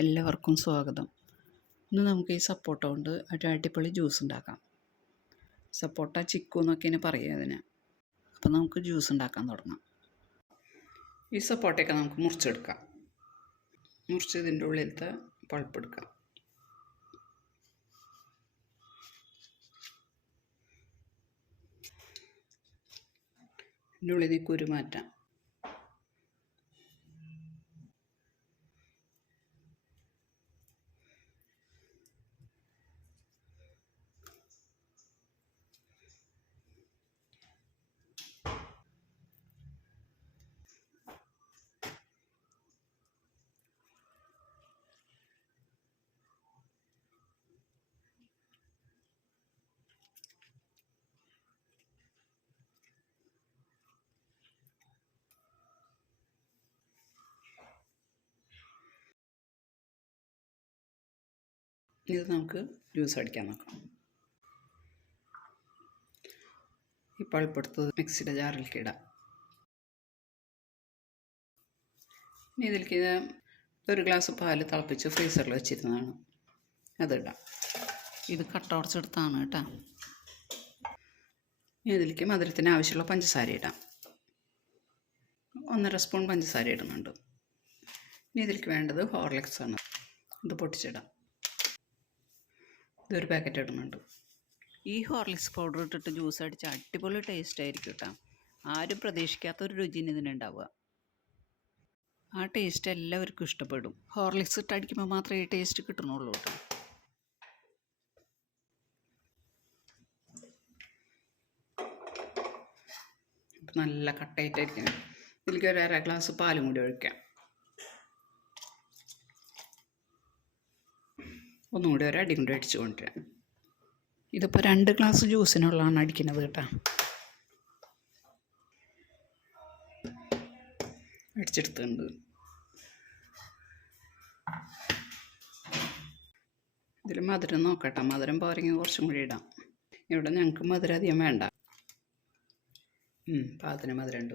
എല്ലാവർക്കും സ്വാഗതം. ഇന്ന് നമുക്ക് ഈ സപ്പോട്ട കൊണ്ട് ഒരു അടിപൊളി ജ്യൂസ് ഉണ്ടാക്കാം. സപ്പോട്ട ചിക്കു എന്നൊക്കെയാണ് പറയുക അതിന്. അപ്പോൾ നമുക്ക് ജ്യൂസ് ഉണ്ടാക്കാൻ തുടങ്ങാം. ഈ സപ്പോട്ടയൊക്കെ നമുക്ക് മുറിച്ചെടുക്കാം. മുറിച്ച് ഇതിന്റെ ഉള്ളിലത്തെ പൾപ്പെടുക്കാം ഇതിന്റെ ഉള്ളിൽ കുരു മാറ്റാം. ഇത് നമുക്ക് ജ്യൂസ് അടിക്കാൻ നോക്കാം. ഈ പൾപ്പെടുത്തത് മിക്സിയുടെ ജാറിലേക്ക് ഇടാം. ഇനി ഇതിലേക്ക് ഇത് ഒരു ഗ്ലാസ് പാൽ തിളപ്പിച്ച് ഫ്രീസറിൽ വെച്ചിരുന്നതാണ്. അതിടാം ഇത് കട്ട ഉടച്ചെടുത്താണ് കേട്ടോ. ഇനി ഇതിലേക്ക് മധുരത്തിന് ആവശ്യമുള്ള പഞ്ചസാര ഇടാം. ഒന്നര സ്പൂൺ പഞ്ചസാര ഇടുന്നുണ്ട്. ഇനി ഇതിലേക്ക് വേണ്ടത് ഹോർലിക്സ് ആണ്. ഇത് പൊട്ടിച്ചിടാം. ഇതൊരു പാക്കറ്റ് ഇടുന്നുണ്ട്. ഈ ഹോർലിക്സ് പൗഡർ ഇട്ടിട്ട് ജ്യൂസ് അടിച്ച അടിപൊളി ടേസ്റ്റ് ആയിരിക്കും കേട്ടോ ആരും പ്രതീക്ഷിക്കാത്തൊരു രുചിന് ഇതിനുണ്ടാവുക ആ ടേസ്റ്റ് എല്ലാവർക്കും ഇഷ്ടപ്പെടും. ഹോർലിക്സ് ഇട്ട് അടിക്കുമ്പോൾ മാത്രമേ ഈ ടേസ്റ്റ് കിട്ടണുള്ളൂ കേട്ടോ നല്ല കട്ടയായിട്ടായിരിക്കും. ഇതിലേക്ക് ഒരു അര ഗ്ലാസ് പാലും കൂടി ഒഴിക്കാം. ഒന്നുകൂടി ഒരു അടി കൊണ്ട് അടിച്ചു കൊണ്ടുവരാം. ഇതിപ്പോൾ രണ്ട് ഗ്ലാസ് ജ്യൂസിനുള്ളതാണ് അടിക്കുന്നത് കേട്ടോ. അടിച്ചെടുത്തുണ്ട് ഇതിൽ മധുരം നോക്കട്ടെ. മധുരം പോരെങ്കിൽ കുറച്ചും കൂടി ഇടാം. ഇവിടെ ഞങ്ങൾക്ക് മധുരം അധികം വേണ്ട. പാകത്തിന് മധുരം ഉണ്ട്.